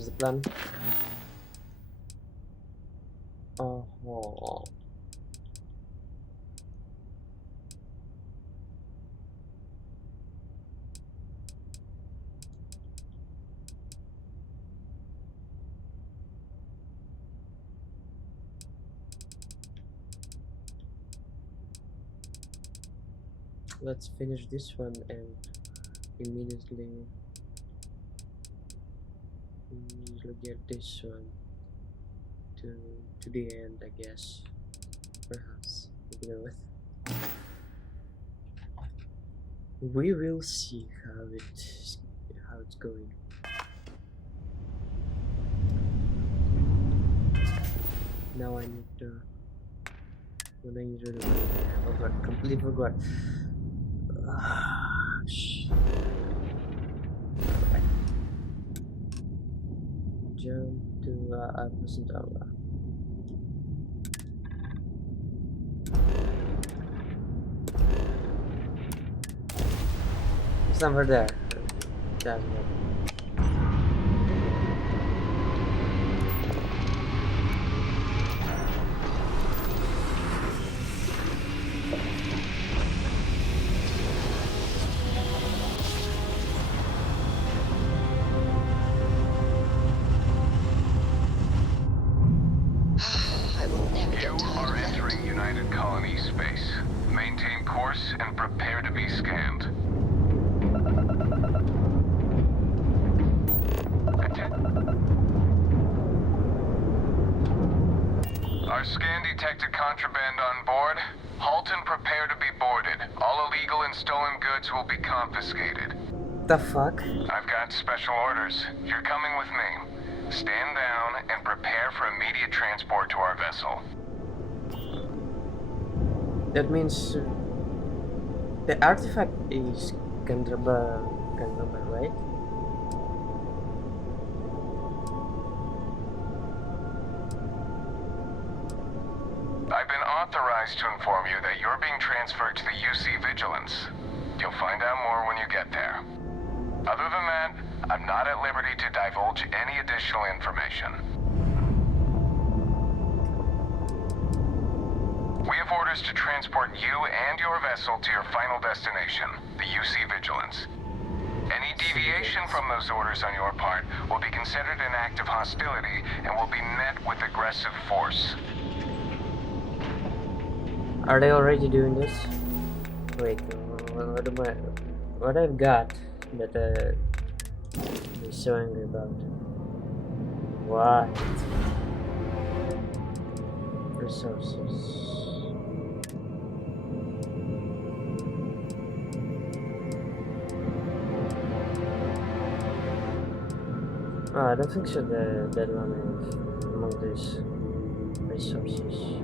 what's the plan? Oh. Let's finish this one and immediately get this one to the end, I guess. Perhaps. You know what? We will see how it's going. Now I need to. What I need to do? I forgot. Completely forgot. Okay. Jump to Present Aura. Somewhere there. Damn it. You are entering United Colony space. Maintain course and prepare to be scanned. Our scan detected contraband on board. Halt and prepare to be boarded. All illegal and stolen goods will be confiscated. The fuck? I've got special orders. You're coming with me. Stand down and prepare for immediate transport to our vessel. That means the artifact is contraband, right? I've been authorized to inform you that you're being transferred to the UC Vigilance. You'll find out more when you get there. Other than that, I'm not at liberty to divulge any additional information. We have orders to transport you and your vessel to your final destination, the UC Vigilance. Any deviation from those orders on your part will be considered an act of hostility and will be met with aggressive force. Are they already doing this? Wait, what I've got that they're so angry about? What? Resources. Oh, I don't think so. That one is among these resources.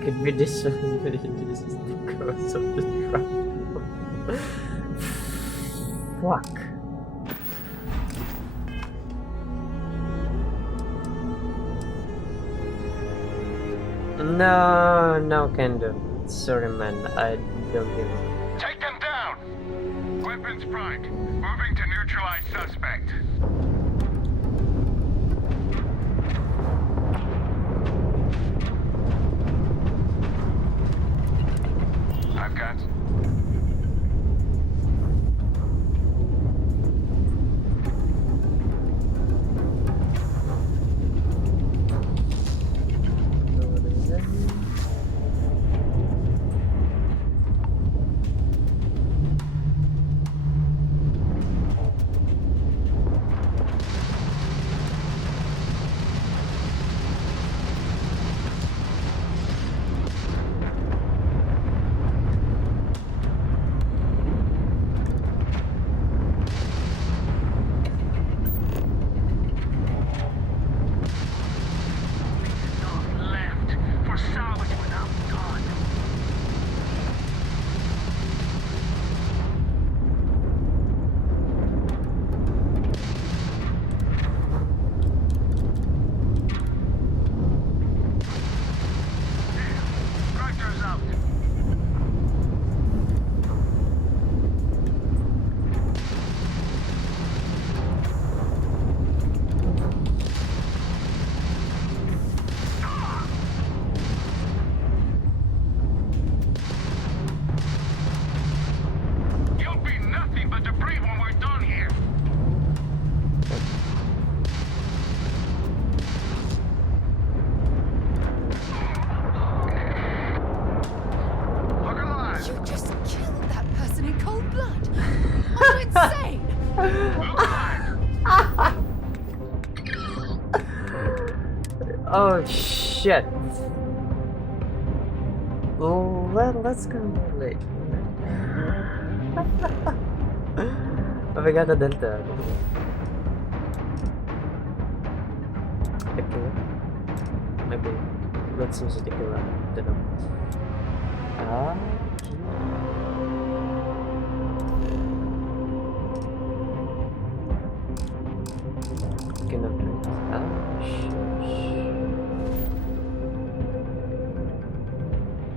Could be this one. This is the cause of the trouble. Fuck. No, can do. Sorry, man. I don't give a. Take them down! Weapons primed. Moving to neutralize suspect. I've got... Oh shit. Let's go late. Obrigado, Delta. Tequila? Maybe. Let's use tequila. Don't know. Ah, cannot drink. Ah, shit.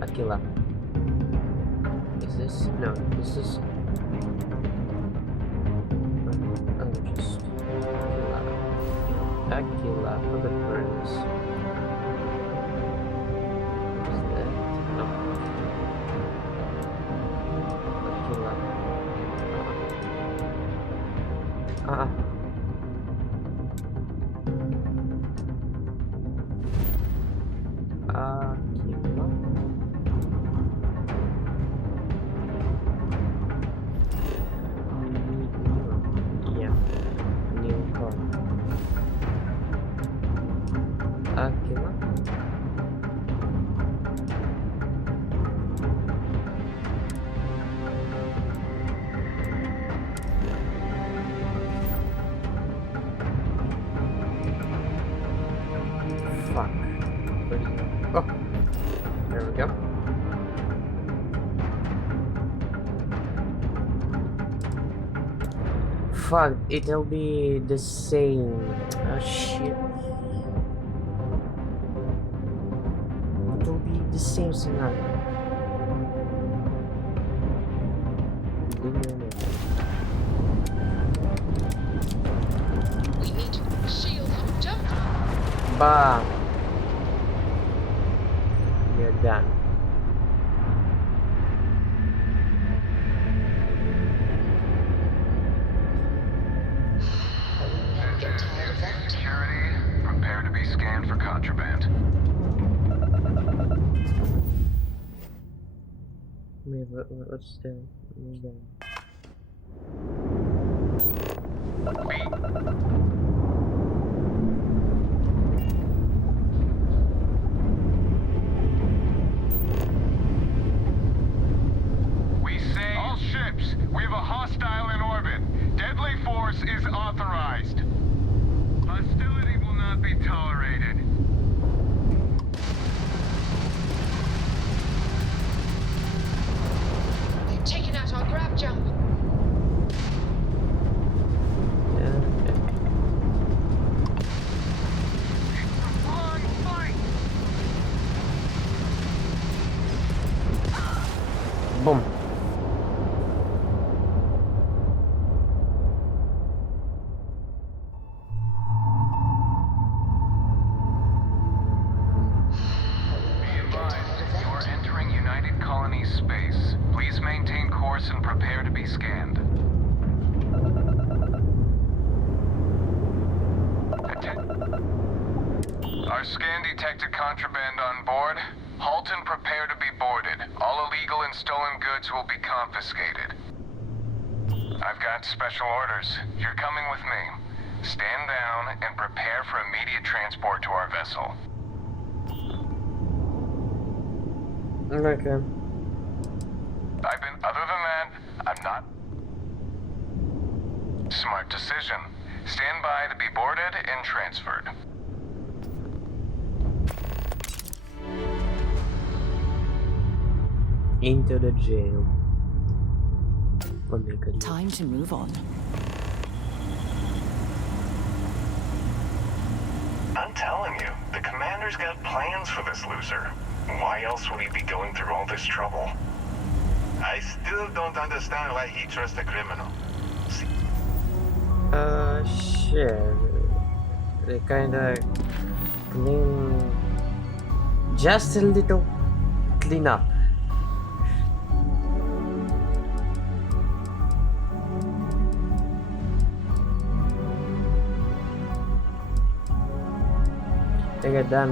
Aquila. Is this? No, this is. Oh, just Aquila. Aquila for the burns. Is that? No. Aquila. Ah. Aquila. Yeah. New car. Aquila. Fuck. Oh, there we go. Fuck, it'll be the same. Oh shit. It'll be the same scenario. We need shield jump. Bam. You're done. Get tired of that. Security, prepare to be scanned for contraband. What's the We say all ships, we have a hostile in orbit. Deadly force is authorized. Hostility will not be tolerated. They've taken out our grab jump. Long fight! boom? Be advised, you are entering United Colonies space. Please maintain course and prepare to be scanned. Our scan detected contraband on board. Halt and prepare to be boarded. All illegal and stolen goods will be confiscated. I've got special orders. You're coming with me. Stand down and prepare for immediate transport to our vessel. Okay. Other than that, I'm not. Smart decision. Stand by to be boarded and transferred. Into the jail. Omega. Time to move on. I'm telling you, the commander's got plans for this loser. Why else would he be going through all this trouble? I still don't understand why he trusts a criminal. Shit. They kinda clean. Just a little clean up. They got done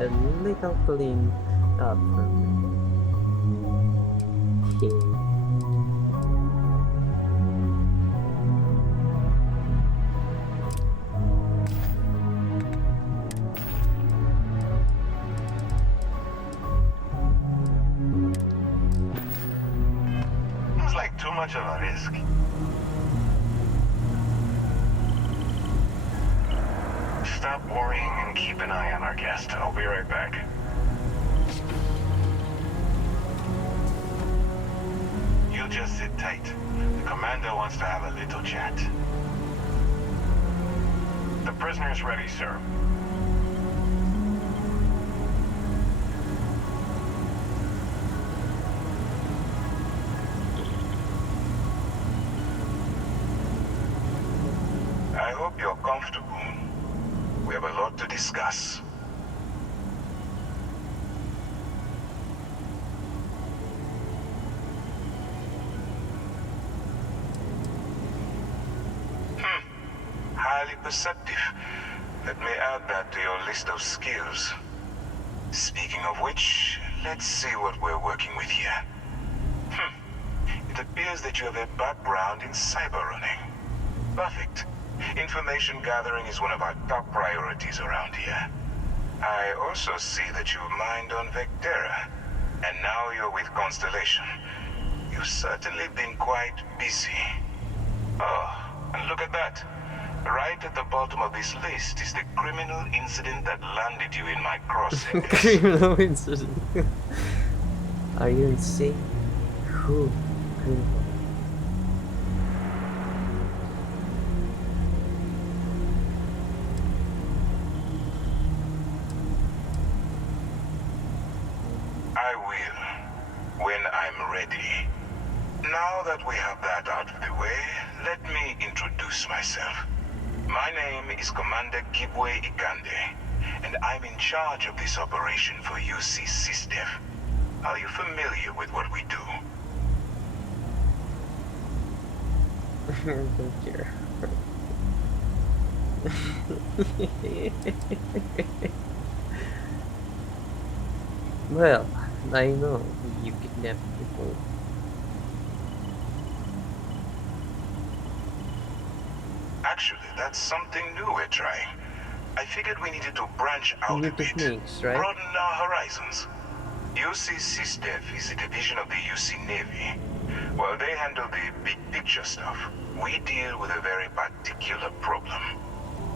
a little clean up. much of a risk. Stop worrying and keep an eye on our guest. I'll be right back. You just sit tight. The commander wants to have a little chat. The prisoner is ready, sir. I hope you're comfortable. We have a lot to discuss. Highly perceptive. Let me add that to your list of skills. Speaking of which, let's see what we're working with here. It appears that you have a background in cyber running. Perfect. Information gathering is one of our top priorities around here. I also see that you mined on Vectera, and now you're with Constellation. You've certainly been quite busy. Oh, and look at that. Right at the bottom of this list is the criminal incident that landed you in my crosshairs. Criminal incident. Are you insane? Who? Criminal? I will, when I'm ready. Now that we have that out of the way, let me introduce myself. My name is Commander Kibwe Ikande, and I'm in charge of this operation for UC SysDef. Are you familiar with what we do? Thank you. Well, I know you kidnap people. Actually, that's something new we're trying. I figured we needed to branch out New a bit, techniques, right? broaden our horizons. UC SysDef is a division of the UC Navy. While they handle the big picture stuff, we deal with a very particular problem.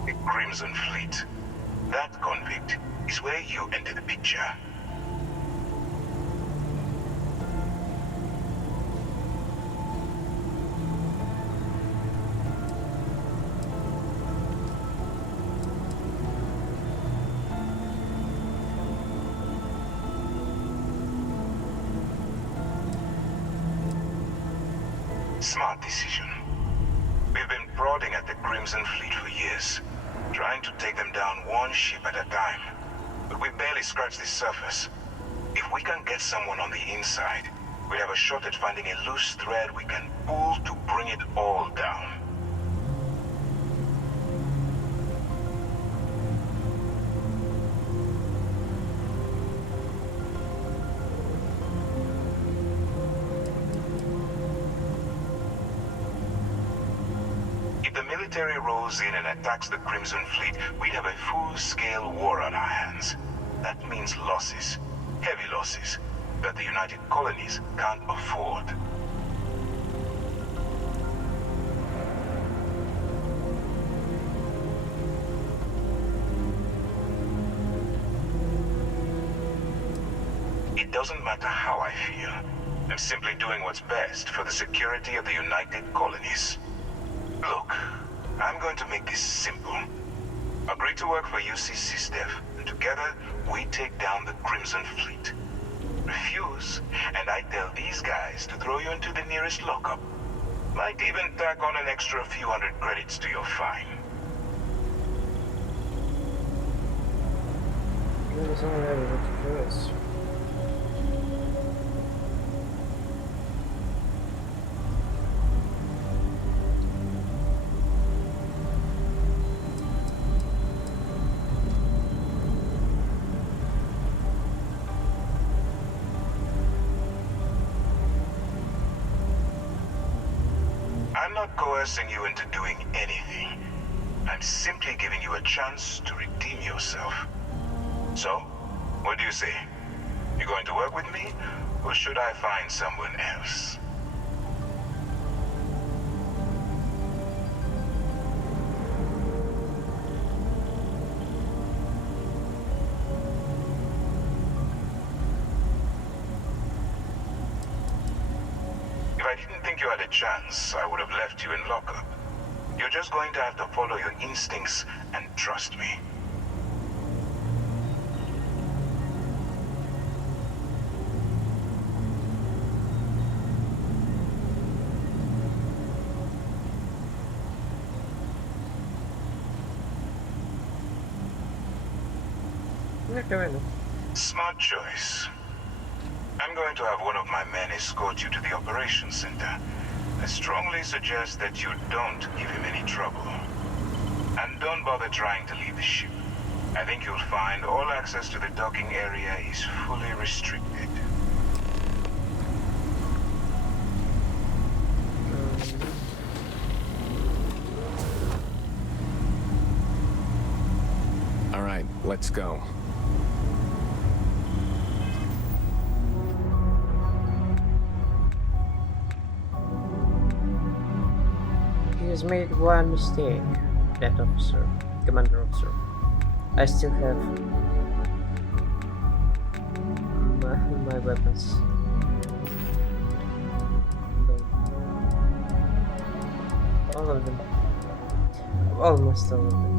The Crimson Fleet. That convict is where you enter the picture. Smart decision. We've been prodding at the Crimson Fleet for years, trying to take them down one ship at a time. But we barely scratched the surface. If we can get someone on the inside, we have a shot at finding a loose thread we can pull to bring it all down. If the military rolls in and attacks the Crimson Fleet, we'd have a full-scale war on our hands. That means losses, heavy losses, that the United Colonies can't afford. It doesn't matter how I feel. I'm simply doing what's best for the security of the United Colonies. Look, I'm going to make this simple. Agree to work for UC SysDef, and together we take down the Crimson Fleet. Refuse, and I tell these guys to throw you into the nearest lockup. Might even tack on an extra few hundred credits to your fine. It was already what to choice. I'm not coercing you into doing anything. I'm simply giving you a chance to redeem yourself. So, what do you say? You going to work with me, or should I find someone else? I didn't think you had a chance, I would have left you in lockup. You're just going to have to follow your instincts and trust me. Smart choice. I'm going to have one of my men escort you to the operations center. I strongly suggest that you don't give him any trouble. And don't bother trying to leave the ship. I think you'll find all access to the docking area is fully restricted. All right, let's go. He has made one mistake, that officer, commander officer. I still have my weapons. All of them. Almost all of them.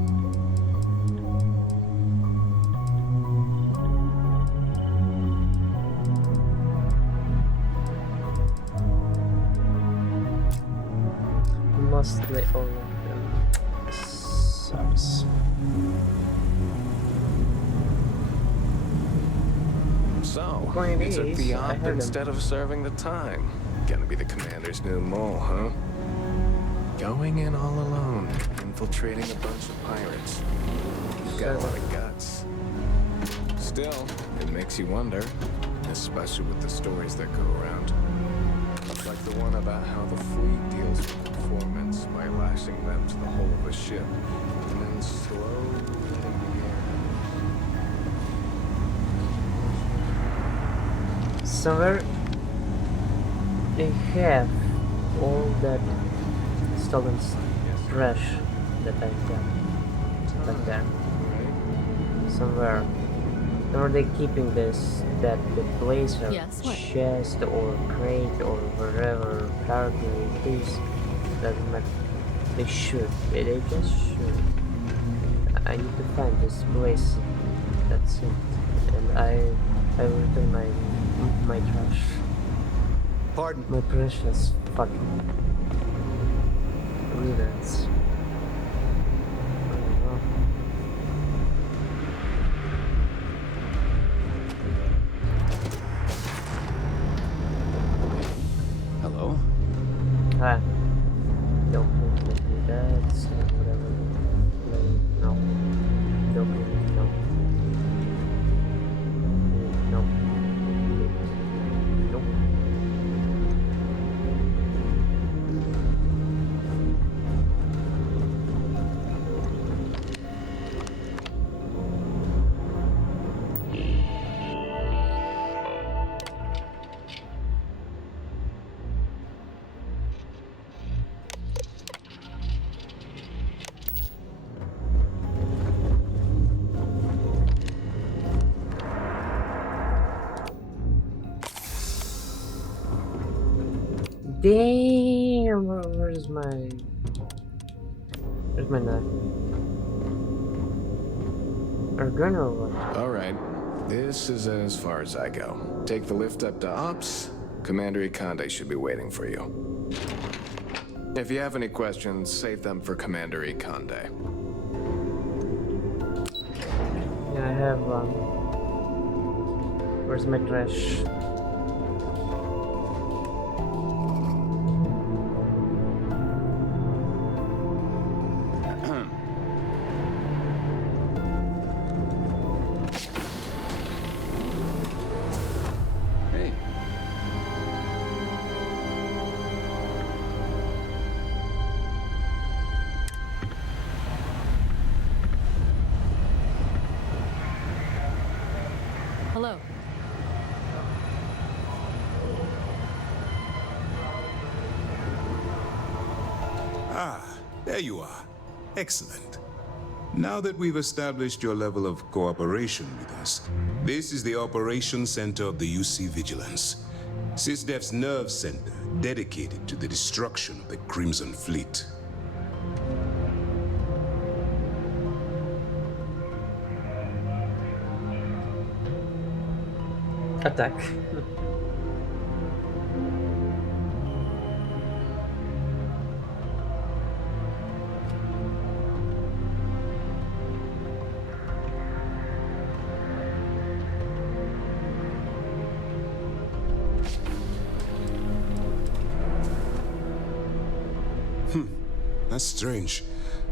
Mostly all of them. Sucks. So, Point you took is, the I op heard him. instead of serving the time. Gonna be the commander's new mole, huh? Going in all alone, infiltrating a bunch of pirates. You've got a lot of guts. Still, it makes you wonder, especially with the stories that go around. Like the one about how the fleet deals with informants by lashing them to the hull of a ship, and then slowly letting the air. Somewhere they have all that stolen trash that I got back there. Somewhere. Or are they keeping this, that the blazer, Yes, what? chest or crate or wherever cargo it is, doesn't matter. They should. They just should. I need to find this place. That's it. And I will return my trash. Pardon? My precious fucking grievance. Hello? Ah, don't do that. So whatever. No. Don't no. No. Nope. Damn, where's my knife? Or gun or what? All right. This is as far as I go. Take the lift up to Ops. Commander Ikonde should be waiting for you. If you have any questions, save them for Commander Ikonde. Yeah, I have one. Where's my trash? Hey. Hello. Ah, there you are. Excellent. Now that we've established your level of cooperation with us, this is the operations center of the UC Vigilance. SysDef's nerve center dedicated to the destruction of the Crimson Fleet. Attack. That's strange.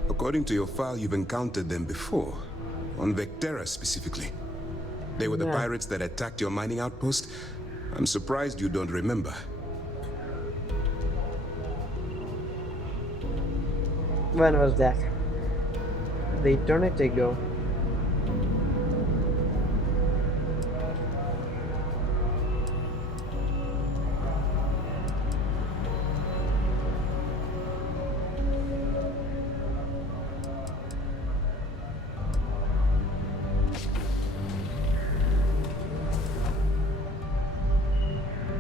According to your file, you've encountered them before. On Vectera specifically. They were the Yeah. pirates that attacked your mining outpost? I'm surprised you don't remember. When was that? The eternity ago.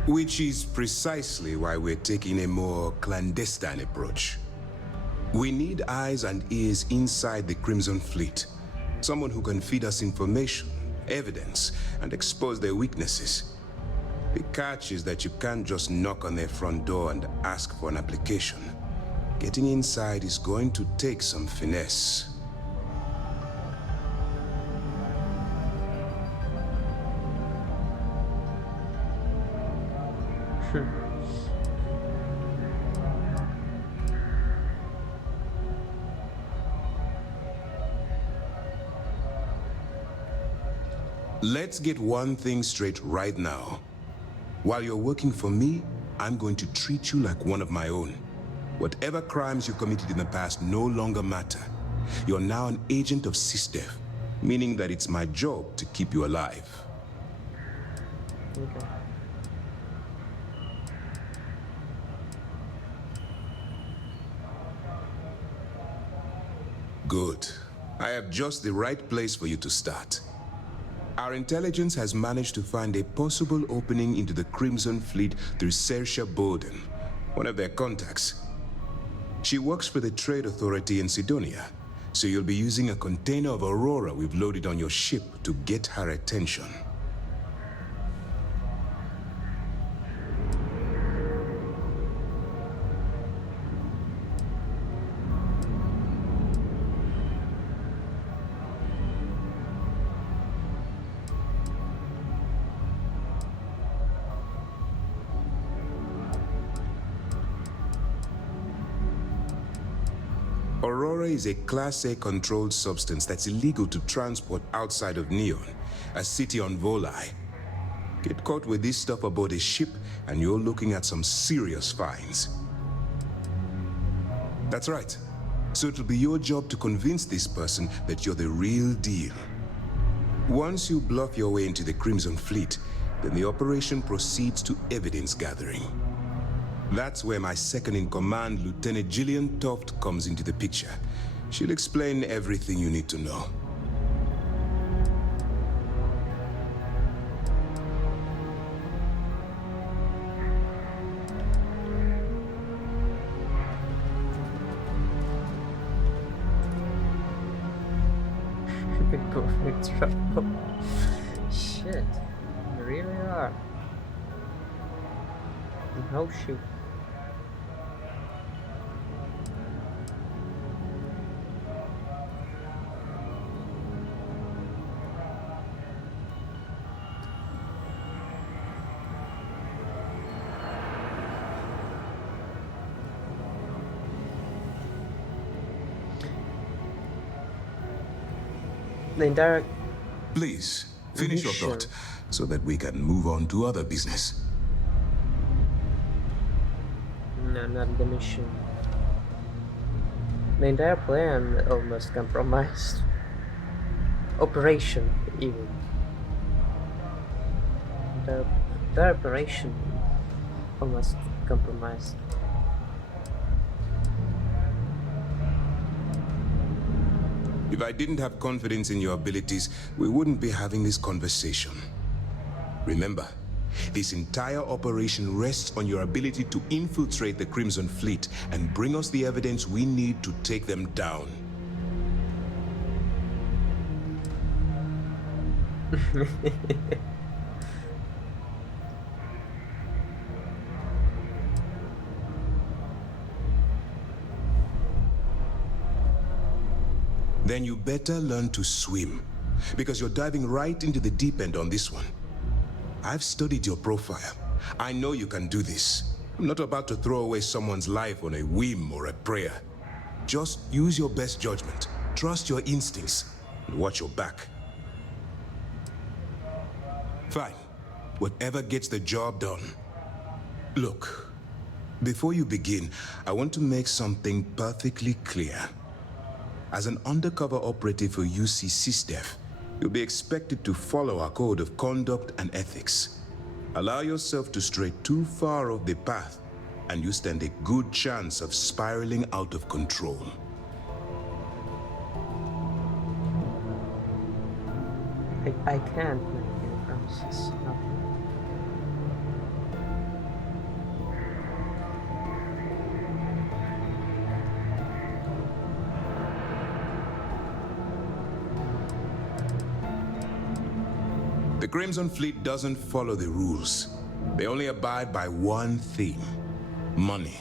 Which is precisely why we're taking a more clandestine approach. We need eyes and ears inside the Crimson Fleet. Someone who can feed us information, evidence, and expose their weaknesses. The catch is that you can't just knock on their front door and ask for an application. Getting inside is going to take some finesse. Let's get one thing straight right now. While you're working for me, I'm going to treat you like one of my own. Whatever crimes you committed in the past no longer matter. You're now an agent of SysDef, meaning that it's my job to keep you alive. Okay. Good. I have just the right place for you to start. Our intelligence has managed to find a possible opening into the Crimson Fleet through Saoirse Bowden, one of their contacts. She works for the Trade Authority in Sidonia, so you'll be using a container of Aurora we've loaded on your ship to get her attention. Aurora is a Class A controlled substance that's illegal to transport outside of Neon, a city on Volai. Get caught with this stuff aboard a ship, and you're looking at some serious fines. That's right. So it'll be your job to convince this person that you're the real deal. Once you bluff your way into the Crimson Fleet, then the operation proceeds to evidence gathering. That's where my second-in-command, Lieutenant Gillian Toft, comes into the picture. She'll explain everything you need to know. Go for trouble. Shit. You really are. No shoot. The entire Please, finish your Sure. thought, so that we can move on to other business. no, not the mission. The entire plan almost compromised. Operation, even. The operation almost compromised. If I didn't have confidence in your abilities, we wouldn't be having this conversation. Remember, This entire operation rests on your ability to infiltrate the Crimson Fleet and bring us the evidence we need to take them down. Then you better learn to swim, because you're diving right into the deep end on this one. I've studied your profile. I know you can do this. I'm not about to throw away someone's life on a whim or a prayer. Just use your best judgment, trust your instincts, and watch your back. Fine. Whatever gets the job done. Look, before you begin, I want to make something perfectly clear. As an undercover operative for UC SysDef, you'll be expected to follow our code of conduct and ethics. Allow yourself to stray too far off the path, and you stand a good chance of spiraling out of control. I can't make any promises. Nothing. The Crimson Fleet doesn't follow the rules. They only abide by one thing: money.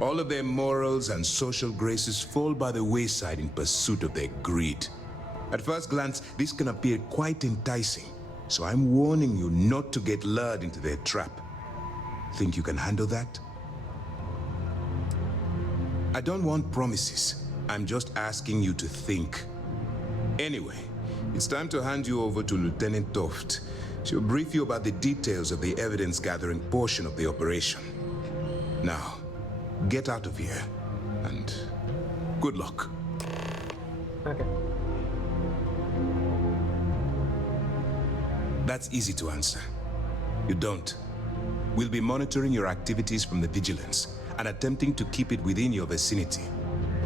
All of their morals and social graces fall by the wayside in pursuit of their greed. At first glance, this can appear quite enticing, so I'm warning you not to get lured into their trap. Think you can handle that? I don't want promises. I'm just asking you to think. Anyway, it's time to hand you over to Lieutenant Toft. She'll brief you about the details of the evidence-gathering portion of the operation. Now, get out of here, and good luck. Okay. That's easy to answer. You don't. We'll be monitoring your activities from the Vigilance and attempting to keep it within your vicinity.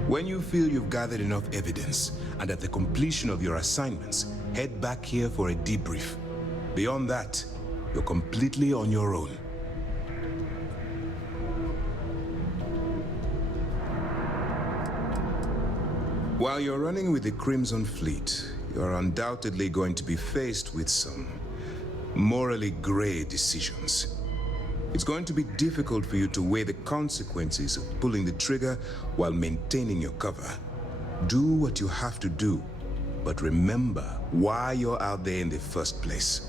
When you feel you've gathered enough evidence, and at the completion of your assignments, head back here for a debrief. Beyond that, you're completely on your own. While you're running with the Crimson Fleet, you're undoubtedly going to be faced with some morally gray decisions. It's going to be difficult for you to weigh the consequences of pulling the trigger while maintaining your cover. Do what you have to do, but remember why you're out there in the first place.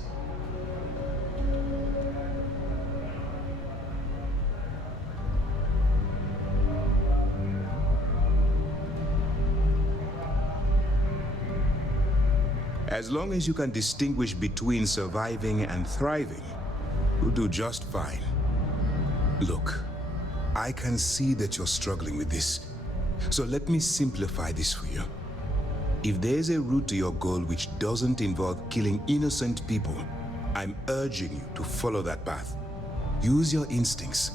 As long as you can distinguish between surviving and thriving, you'll do just fine. Look, I can see that you're struggling with this, so let me simplify this for you. If there's a route to your goal which doesn't involve killing innocent people, I'm urging you to follow that path. Use your instincts.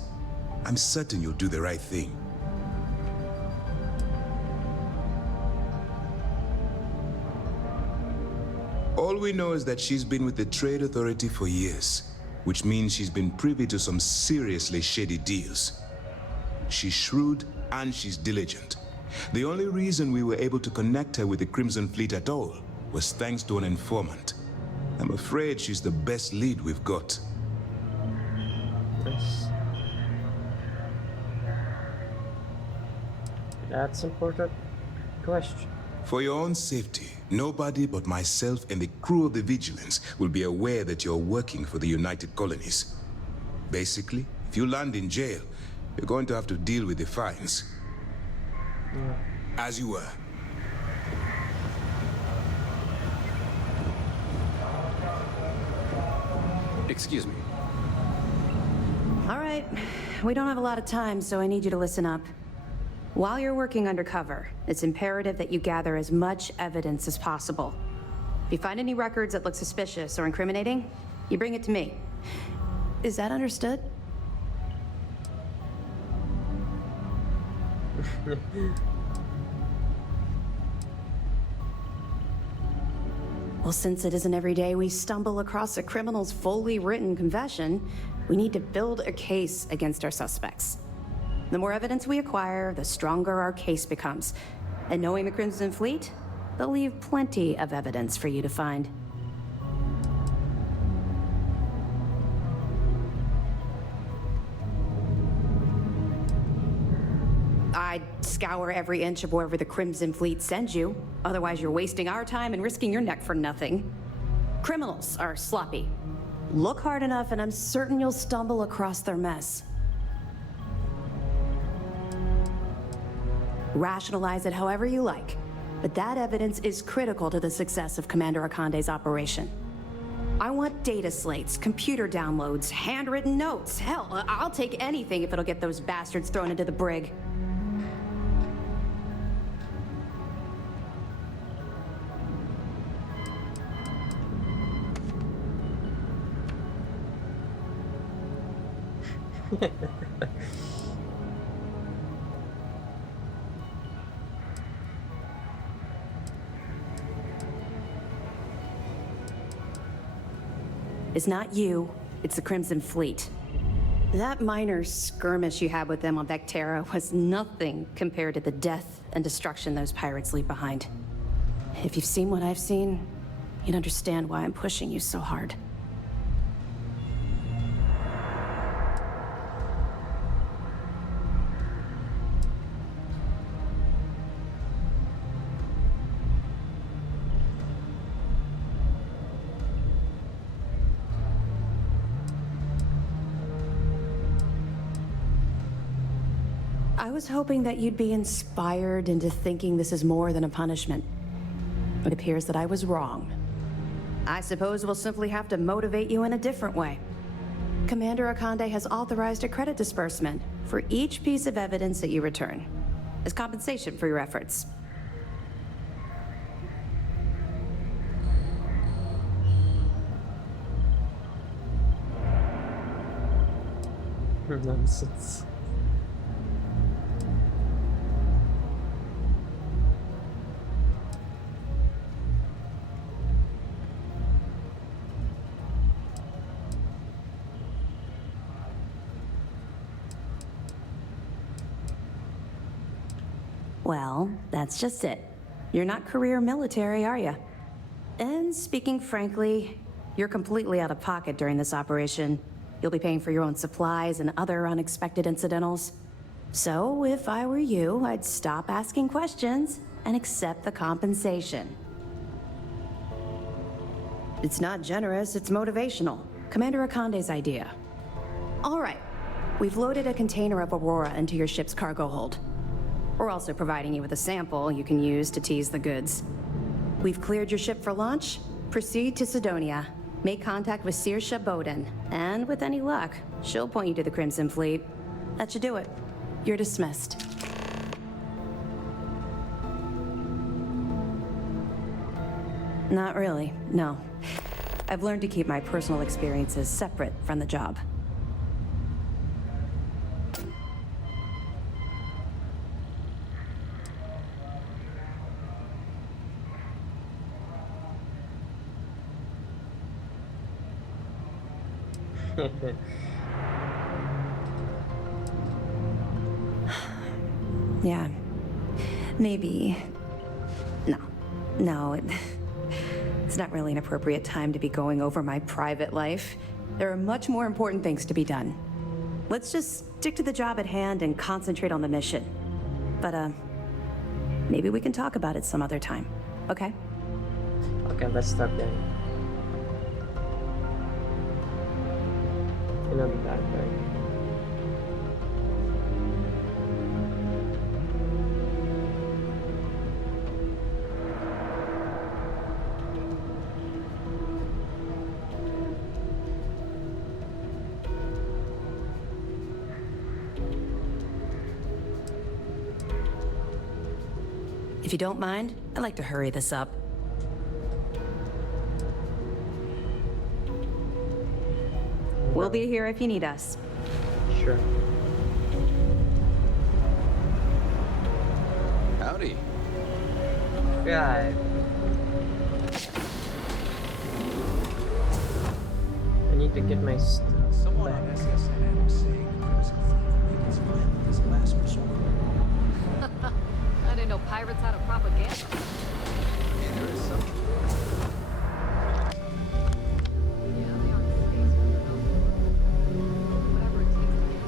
I'm certain you'll do the right thing. All we know is that she's been with the Trade Authority for years, which means she's been privy to some seriously shady deals. She's shrewd and she's diligent. The only reason we were able to connect her with the Crimson Fleet at all was thanks to an informant. I'm afraid she's the best lead we've got. Yes. That's important question. For your own safety, nobody but myself and the crew of the Vigilance will be aware that you're working for the United Colonies. Basically, if you land in jail, you're going to have to deal with the fines. Yeah. As you were. Excuse me. All right. We don't have a lot of time, so I need you to listen up. While you're working undercover, it's imperative that you gather as much evidence as possible. If you find any records that look suspicious or incriminating, you bring it to me. Is that understood? Well, since it isn't every day we stumble across a criminal's fully written confession, we need to build a case against our suspects. The more evidence we acquire, the stronger our case becomes. And knowing the Crimson Fleet, they'll leave plenty of evidence for you to find. I'd scour every inch of wherever the Crimson Fleet sends you. Otherwise, you're wasting our time and risking your neck for nothing. Criminals are sloppy. Look hard enough and I'm certain you'll stumble across their mess. Rationalize it however you like, but that evidence is critical to the success of Commander Akande's operation. I want data slates, computer downloads, handwritten notes. Hell, I'll take anything if it'll get those bastards thrown into the brig. It's not you, it's the Crimson Fleet. That minor skirmish you had with them on Vectera was nothing compared to the death and destruction those pirates leave behind. If you've seen what I've seen, you'd understand why I'm pushing you so hard. I was hoping that you'd be inspired into thinking this is more than a punishment. It appears that I was wrong. I suppose we'll simply have to motivate you in a different way. Commander Akande has authorized a credit disbursement for each piece of evidence that you return, as compensation for your efforts. Nonsense. Well, that's just it. You're not career military, are you? And speaking frankly, you're completely out of pocket during this operation. You'll be paying for your own supplies and other unexpected incidentals. So, if I were you, I'd stop asking questions and accept the compensation. It's not generous, it's motivational. Commander Akande's idea. All right, we've loaded a container of Aurora into your ship's cargo hold. We're also providing you with a sample you can use to tease the goods. We've cleared your ship for launch. Proceed to Sidonia. Make contact with Saoirse Bowden, and with any luck, she'll point you to the Crimson Fleet. That should do it. You're dismissed. Not really, no. I've learned to keep my personal experiences separate from the job. Yeah. Maybe. No, it's not really an appropriate time to be going over my private life. There are much more important things to be done. Let's just stick to the job at hand and concentrate on the mission. But, maybe we can talk about it some other time, okay? Okay, let's stop there. And I'll be back, right? If you don't mind, I'd like to hurry this up. We'll be here if you need us. Sure. Howdy. Yeah. to get my stuff Someone back. on SSNN was saying the Crimson Fleet will make its violent as a last resort. I didn't know pirates had a propaganda. Hey, there is something. Yeah, they aren't space whatever it takes to get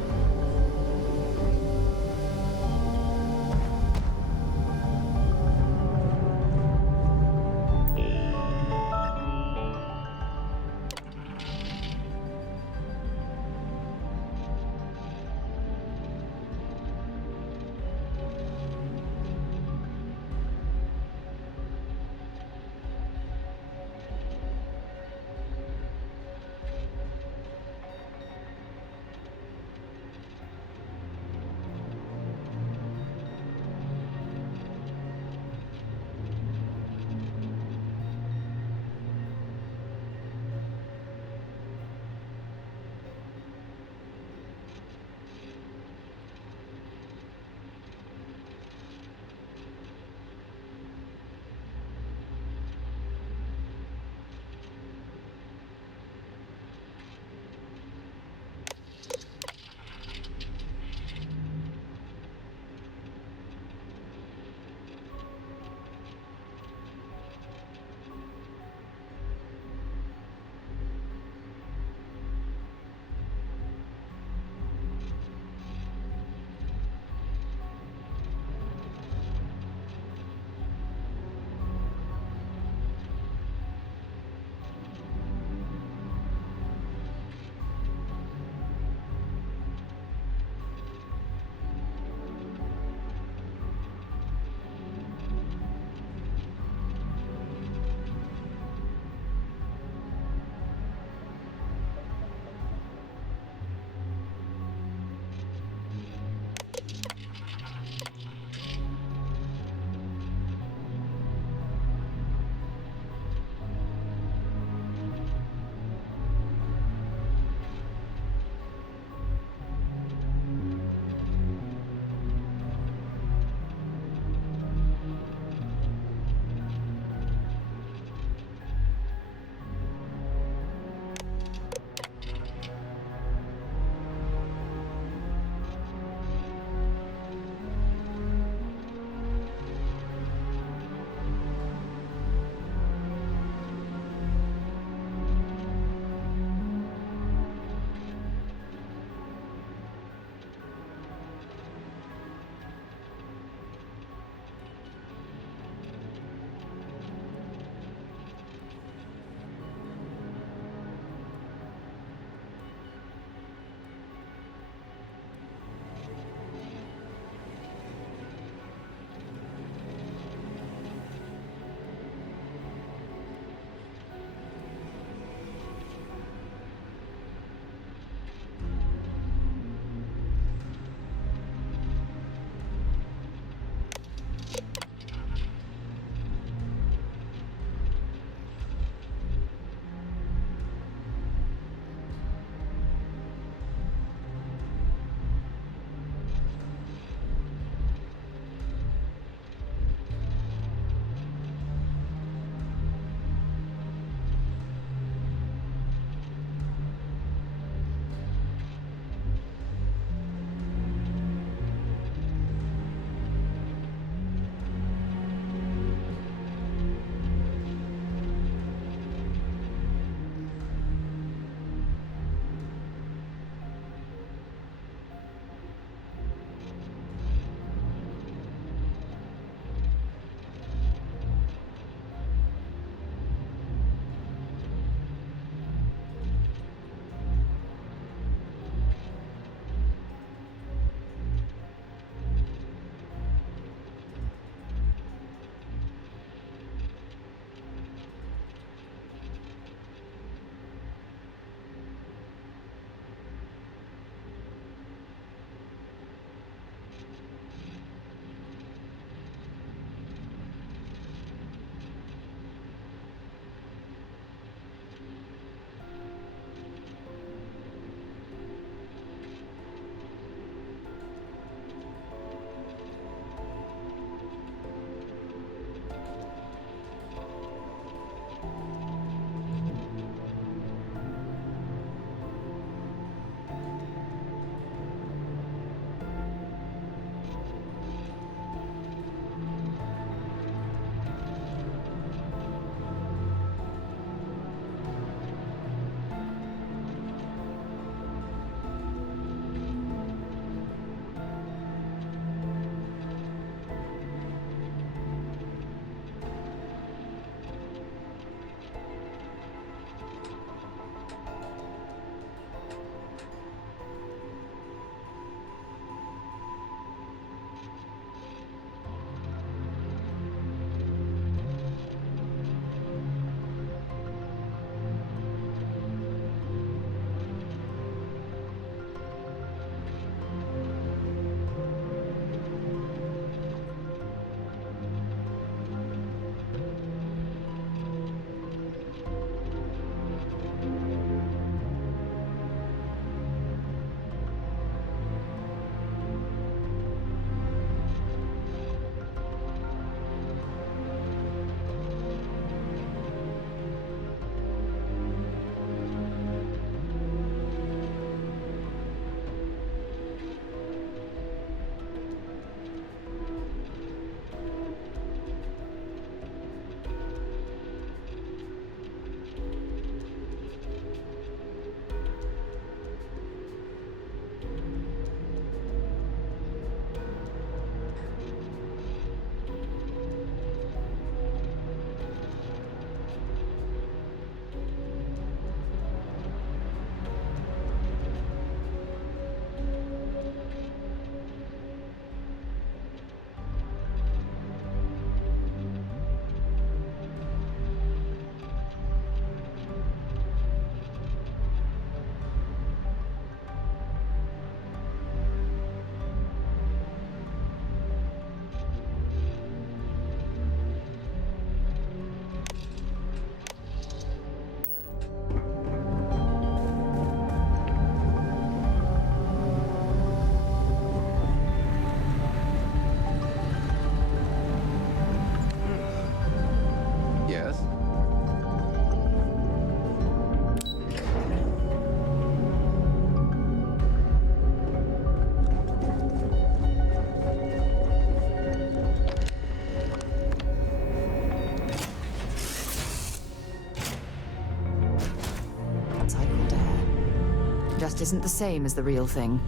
cycled air. Just isn't the same as the real thing.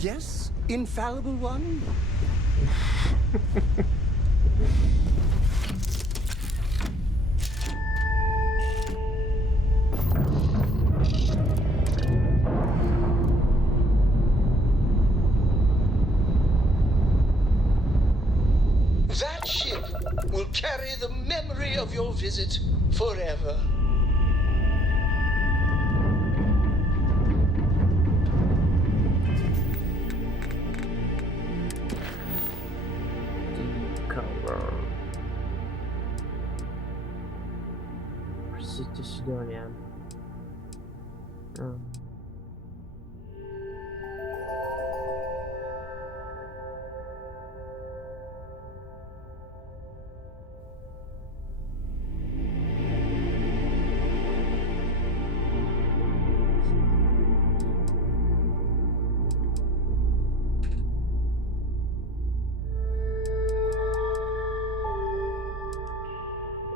Yes, infallible one? That ship will carry the memory of your visit forever. Cover. Proceed to Sidonia.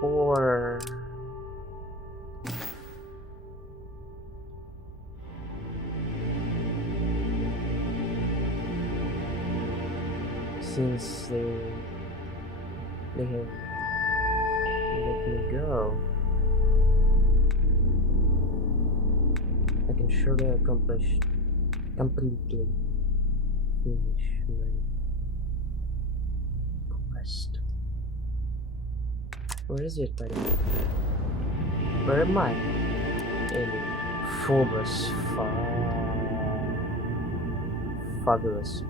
Or since they have let me go, I can surely completely finish my quest. Where is it, buddy? Where am I? In Phobos. Fabulous.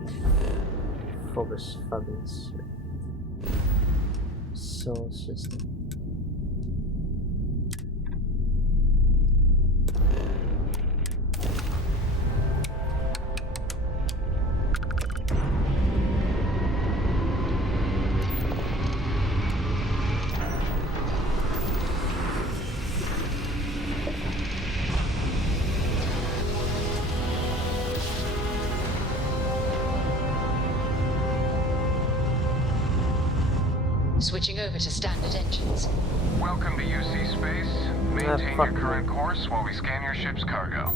Phobos, fabulous. Soul system. Switching over to standard engines. Welcome to UC Space. Maintain your current course while we scan your ship's cargo.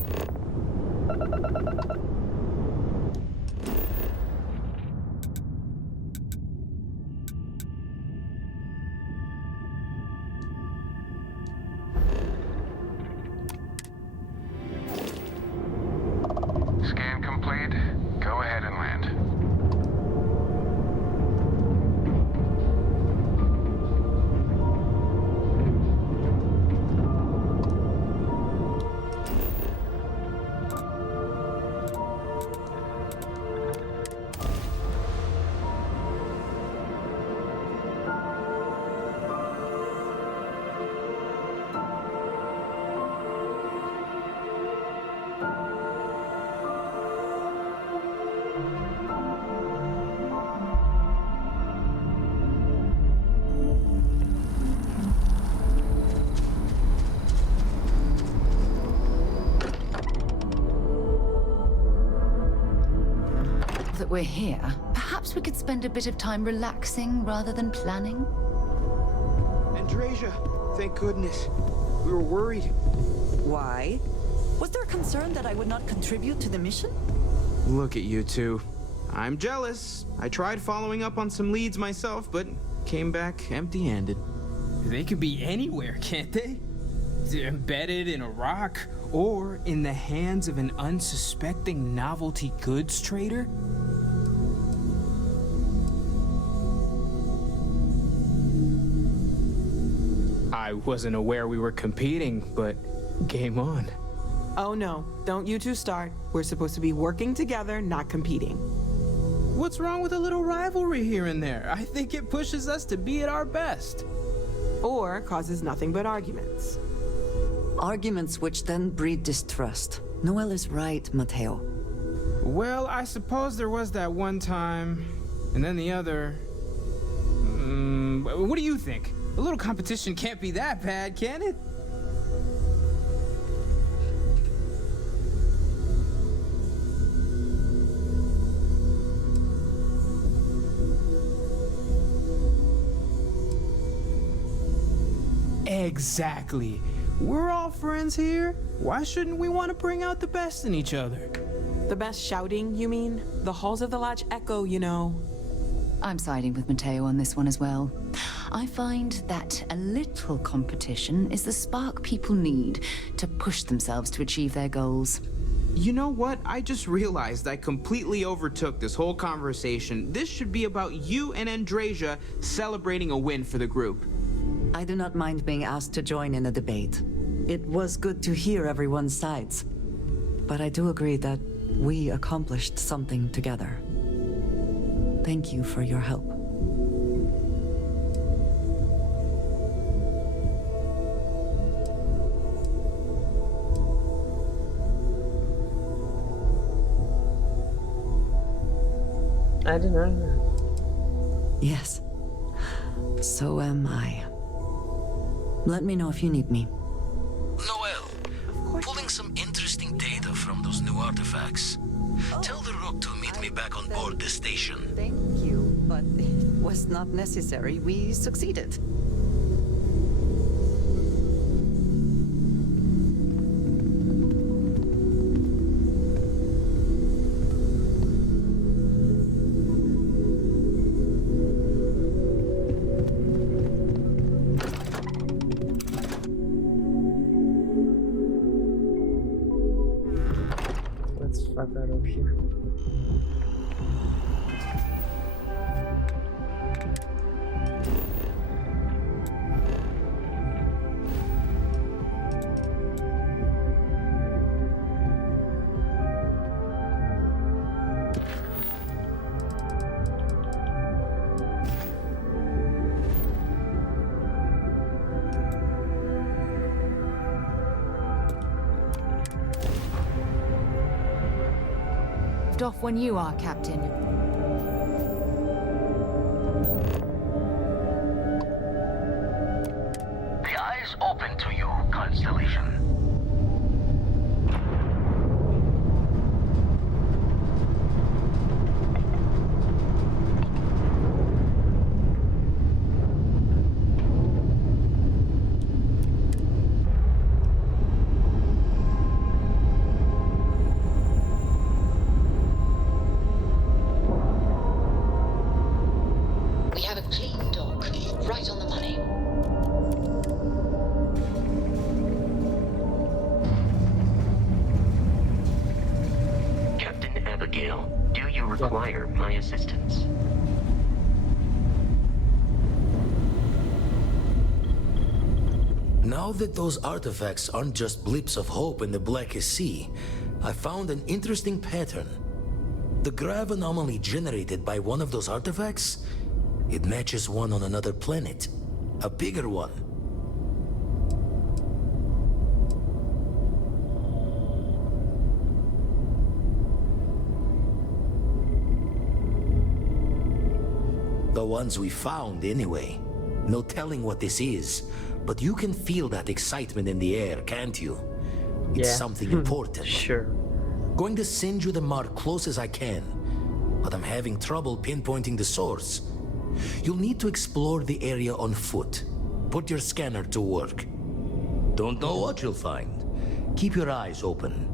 Scan complete. Go ahead and land. That we're here, perhaps we could spend a bit of time relaxing rather than planning? Andrasia, thank goodness. We were worried. Why? Was there a concern that I would not contribute to the mission? Look at you two. I'm jealous. I tried following up on some leads myself, but came back empty-handed. They could be anywhere, can't they? They're embedded in a rock, or in the hands of an unsuspecting novelty goods trader? I wasn't aware we were competing, but game on. Oh no, don't you two start. We're supposed to be working together, not competing. What's wrong with a little rivalry here and there? I think it pushes us to be at our best. Or causes nothing but arguments. Arguments which then breed distrust. Noel is right, Mateo. Well, I suppose there was that one time, and then the other. What do you think? A little competition can't be that bad, can it? Exactly. We're all friends here. Why shouldn't we want to bring out the best in each other? The best shouting, you mean? The halls of the lodge echo, you know. I'm siding with Mateo on this one as well. I find that a little competition is the spark people need to push themselves to achieve their goals. You know what? I just realized I completely overtook this whole conversation. This should be about you and Andrasia celebrating a win for the group. I do not mind being asked to join in a debate. It was good to hear everyone's sides. But I do agree that we accomplished something together. Thank you for your help. I didn't know. Yes. So am I. Let me know if you need me. Noel, pulling some interesting data from those new artifacts. Tell the Rook to meet me back on board the station. Thank you, but it was not necessary. We succeeded. Let's fuck out of here. Off when you are, Captain. The eye's open to you, Constellation. We have a clean dock, right on the money. Captain Abigail, do you require my assistance? Now that those artifacts aren't just blips of hope in the blackest sea, I found an interesting pattern. The grav anomaly generated by one of those artifacts, it matches one on another planet. A bigger one. The ones we found, anyway. No telling what this is, but you can feel that excitement in the air, can't you? It's something important. Sure. Going to send you the mark close as I can, but I'm having trouble pinpointing the source. You'll need to explore the area on foot. Put your scanner to work. Don't know what you'll find. Keep your eyes open.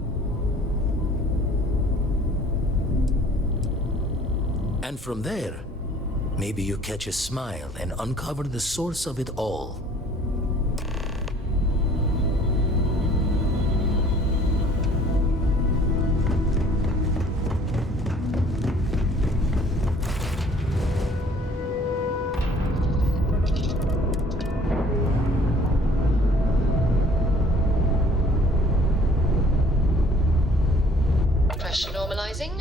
And from there, maybe you catch a smile and uncover the source of it all. Pressure normalizing.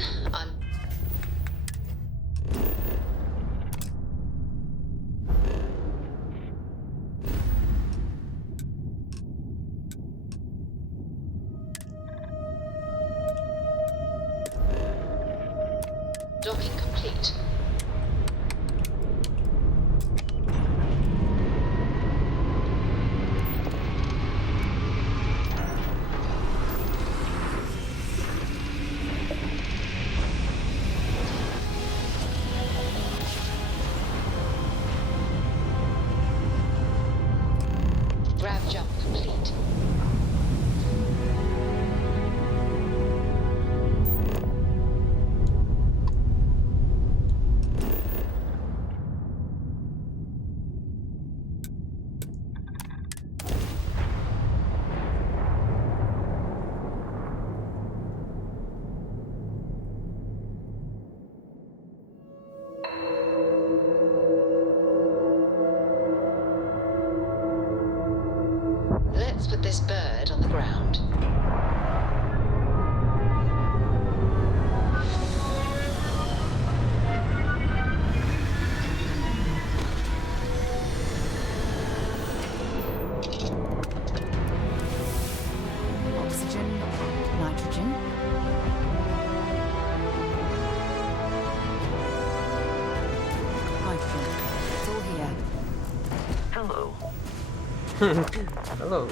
Let's put this bird on the ground. Oxygen, nitrogen. Nitrogen. It's all here. Hello. Hello.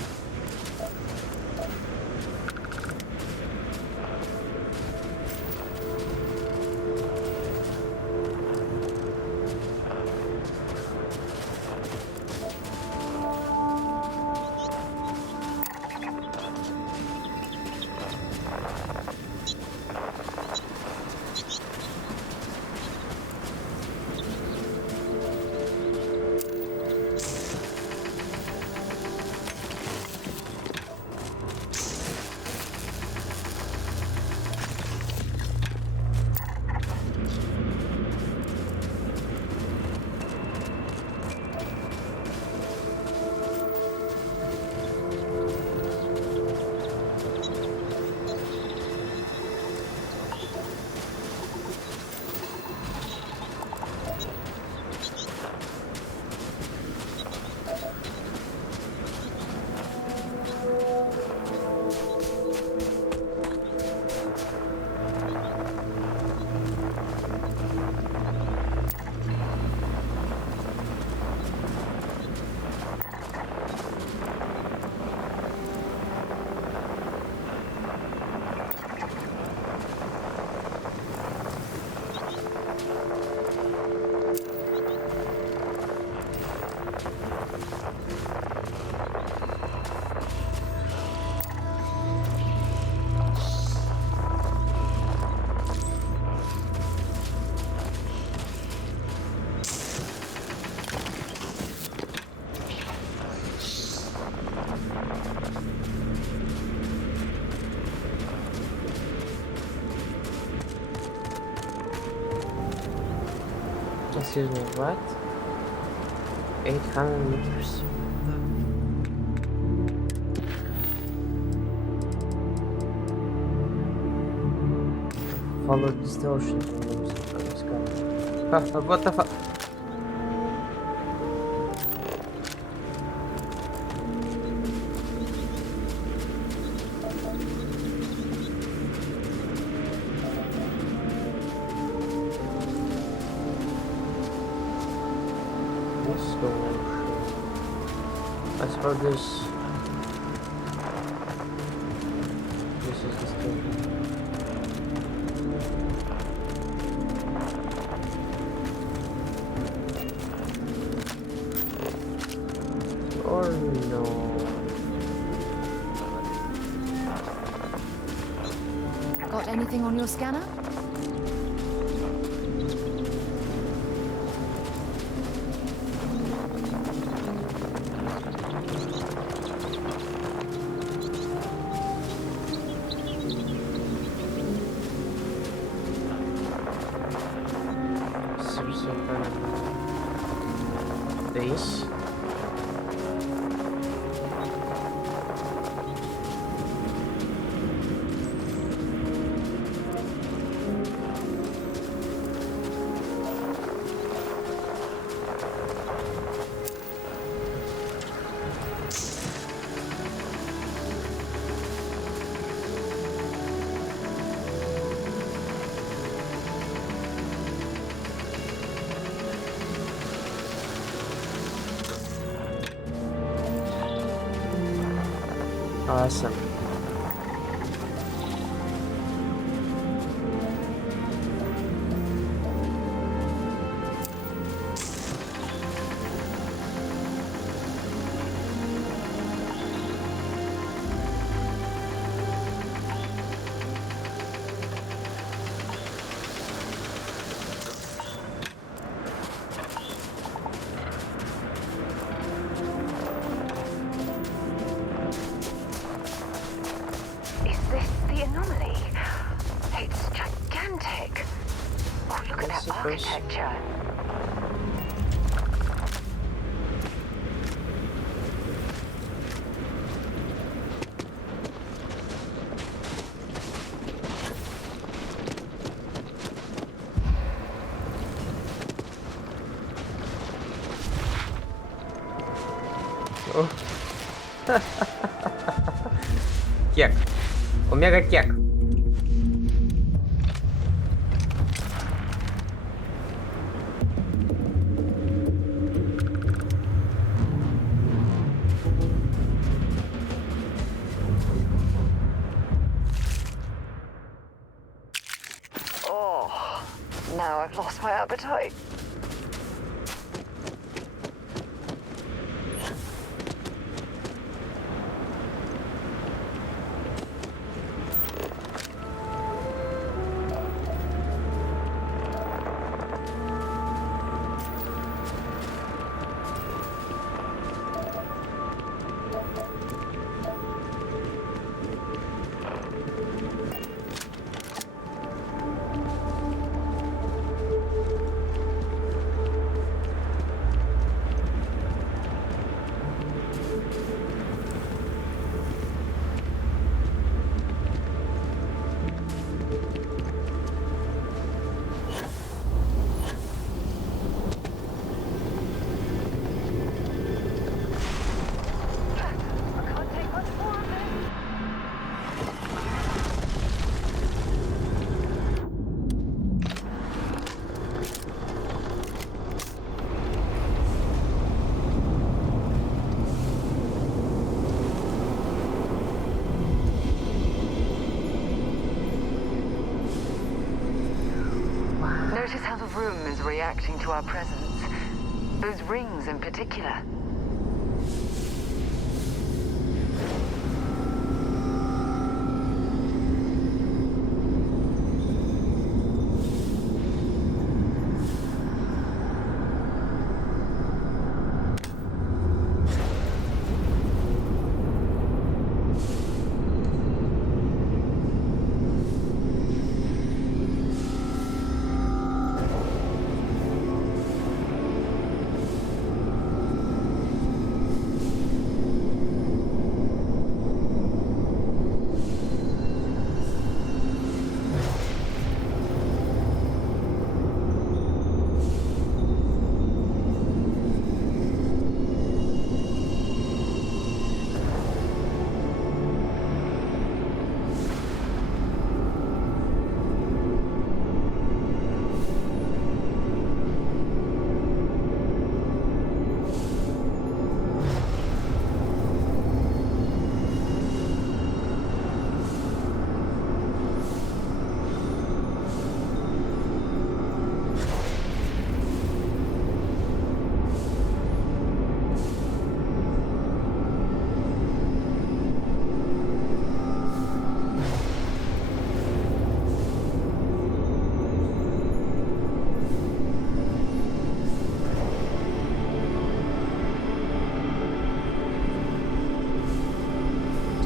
Excuse me, what? 800 meters. Follow distortion from the sky. What the fuck? As for this is the station. Or no? Got anything on your scanner? This. Awesome. Architecture. О. Кек. Омега-кек. Oh, now I've lost my appetite. Notice how the room is reacting to our presence. Those rings in particular.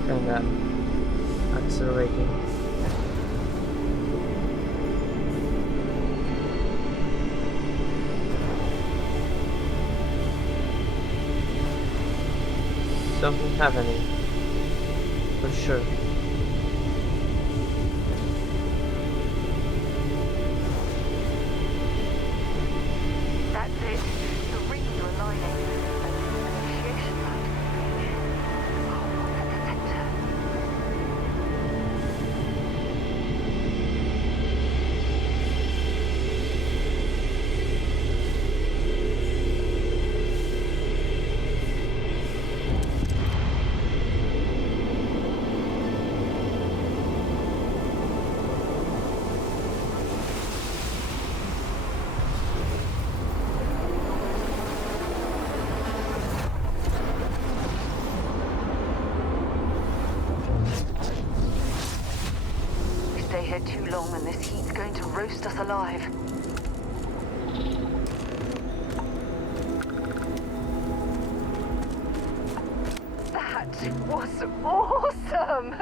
Kinda accelerating. Something happening, for sure. That's it. The rings are aligning. Initiation light. Oh, at the center. We stay here too long and this heat's going to roast us alive. That was awesome!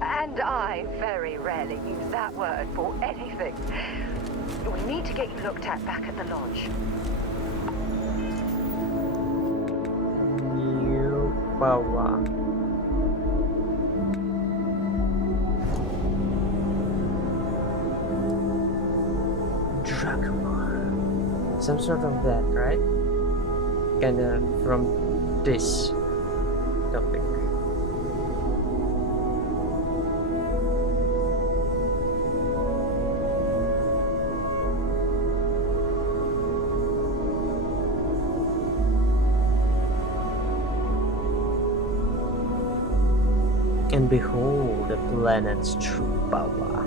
And I very rarely use that word for anything. We need to get you looked at back at the lodge. New power. Some sort of that, right? Kinda from this. topic. And behold the planet's true power.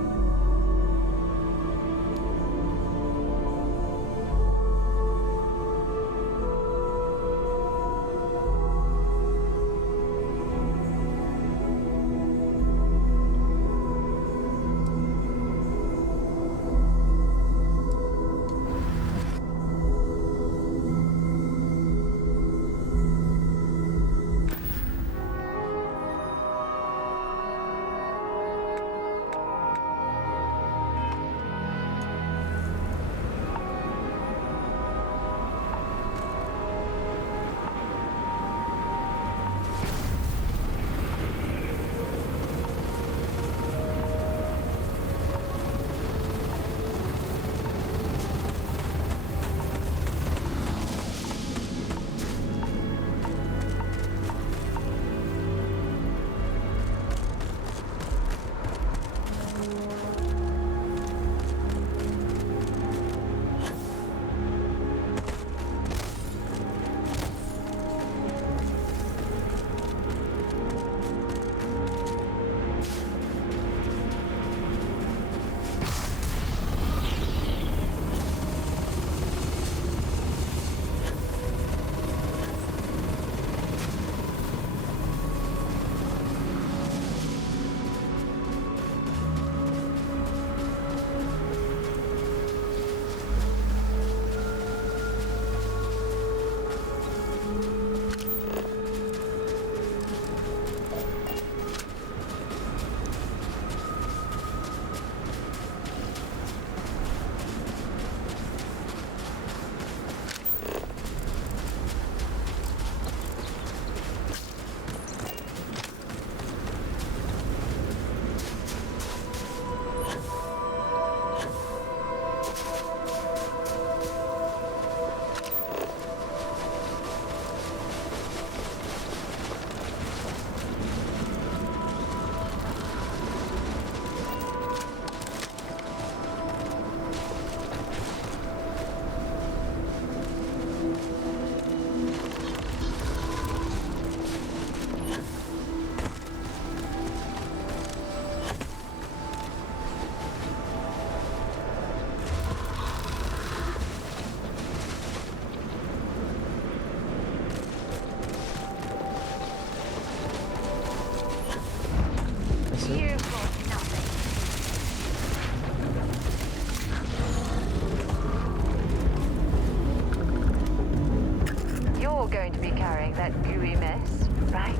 You're going to be carrying that gooey mess, right?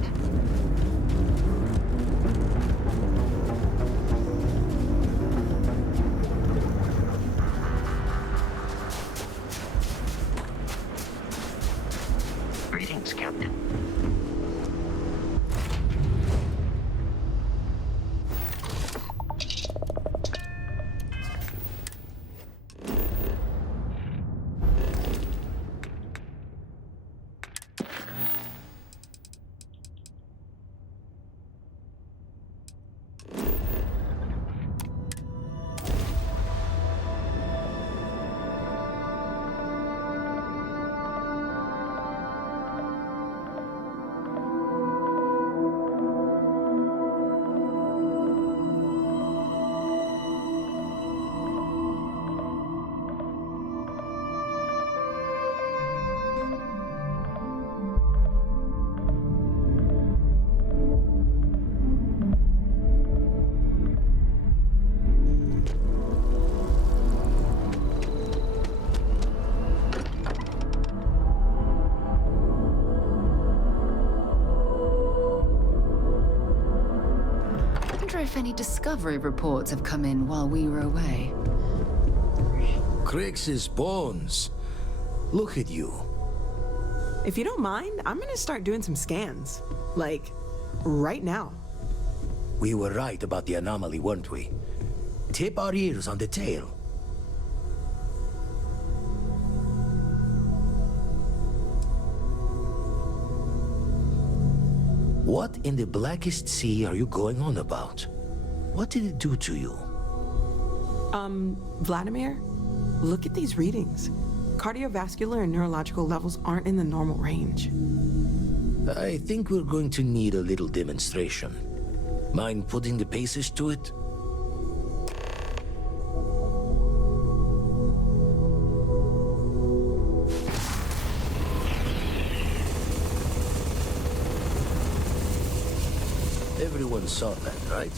Greetings, Captain. If any discovery reports have come in while we were away. Crix's bones. Look at you. If you don't mind, I'm gonna start doing some scans. Like, right now. We were right about the anomaly, weren't we? Tip our ears on the tail. What in the blackest sea are you going on about? What did it do to you? Vladimir, look at these readings. Cardiovascular and neurological levels aren't in the normal range. I think we're going to need a little demonstration. Mind putting the paces to it? Everyone saw that, right?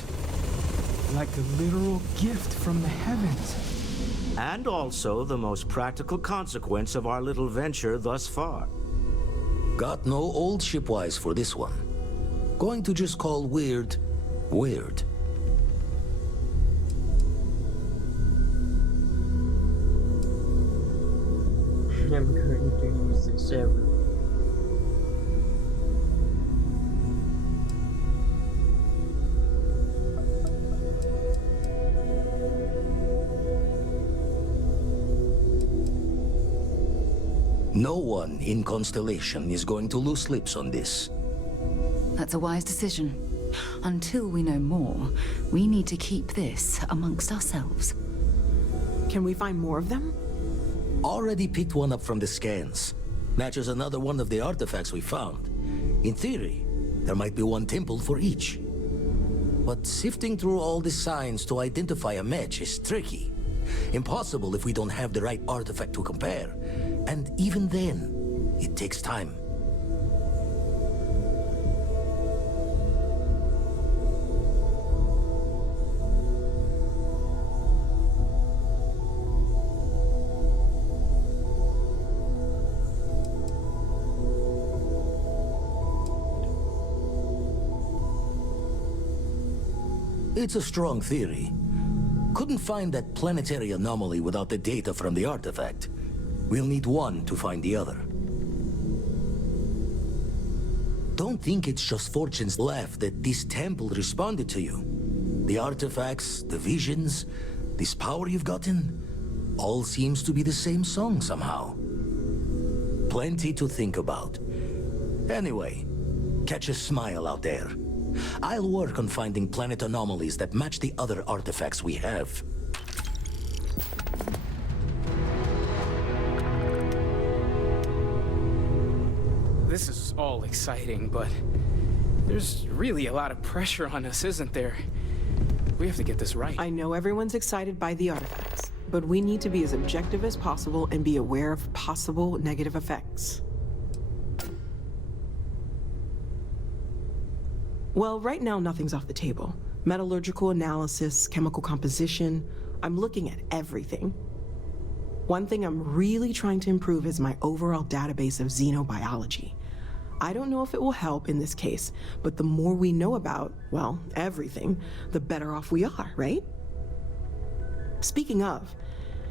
Like a literal gift from the heavens. And also the most practical consequence of our little venture thus far. Got no old shipwise for this one. Going to just call weird, weird. I'm going to use this everywhere. No one in Constellation is going to lose slips on this. That's a wise decision. Until we know more, we need to keep this amongst ourselves. Can we find more of them? Already picked one up from the scans. Matches another one of the artifacts we found. In theory, there might be one temple for each. But sifting through all the signs to identify a match is tricky. Impossible if we don't have the right artifact to compare. And even then, it takes time. It's a strong theory. Couldn't find that planetary anomaly without the data from the artifact. We'll need one to find the other. Don't think it's just Fortune's laugh that this temple responded to you. The artifacts, the visions, this power you've gotten, all seems to be the same song somehow. Plenty to think about. Anyway, catch a smile out there. I'll work on finding planet anomalies that match the other artifacts we have. This is all exciting, but there's really a lot of pressure on us, isn't there? We have to get this right. I know everyone's excited by the artifacts, but we need to be as objective as possible and be aware of possible negative effects. Well, right now, nothing's off the table. Metallurgical analysis, chemical composition, I'm looking at everything. One thing I'm really trying to improve is my overall database of xenobiology. I don't know if it will help in this case, but the more we know about, well, everything, the better off we are, right? Speaking of,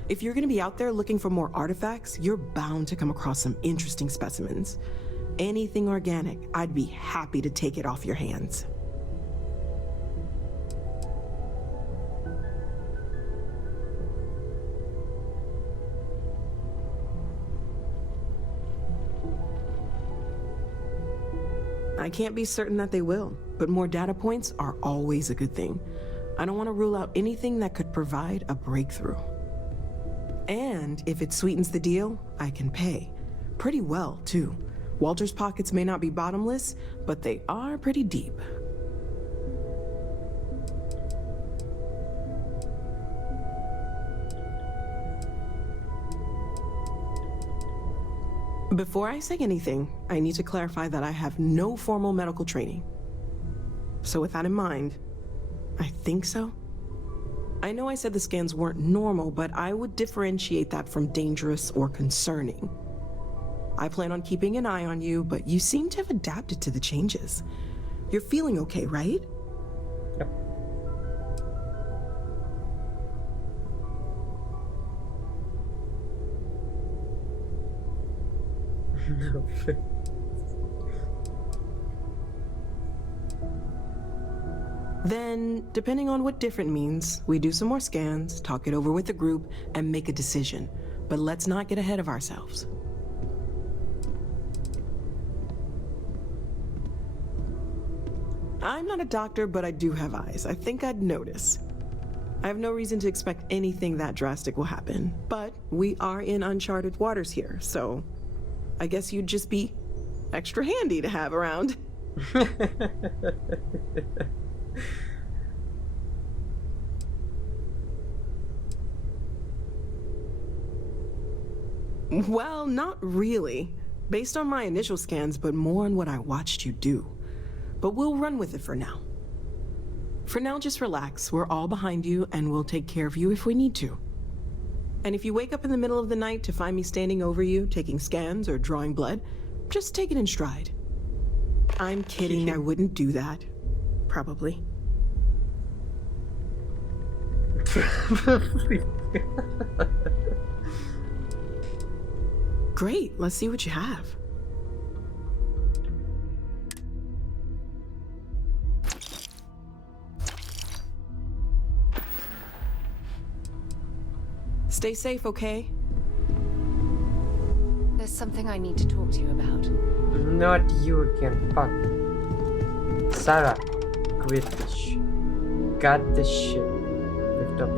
if you're gonna be out there looking for more artifacts, you're bound to come across some interesting specimens. Anything organic, I'd be happy to take it off your hands. I can't be certain that they will, but more data points are always a good thing. I don't want to rule out anything that could provide a breakthrough. And if it sweetens the deal, I can pay. Pretty well, too. Walter's pockets may not be bottomless, but they are pretty deep. Before I say anything, I need to clarify that I have no formal medical training. So with that in mind, I think so. I know I said the scans weren't normal, but I would differentiate that from dangerous or concerning. I plan on keeping an eye on you, but you seem to have adapted to the changes. You're feeling okay, right? Yep. Then, depending on what different means, we do some more scans, talk it over with the group, and make a decision. But let's not get ahead of ourselves. I'm not a doctor, but I do have eyes. I think I'd notice. I have no reason to expect anything that drastic will happen, but we are in uncharted waters here, so I guess you'd just be extra handy to have around. Well, not really. Based on my initial scans, but more on what I watched you do. But we'll run with it for now. For now, just relax. We're all behind you, and we'll take care of you if we need to. And if you wake up in the middle of the night to find me standing over you, taking scans or drawing blood, just take it in stride. I'm kidding, I wouldn't do that. Probably. Great, let's see what you have. Stay safe, okay? There's something I need to talk to you about. Not you again, fuck. Sarah, quit this shit. Got this shit. Lift up.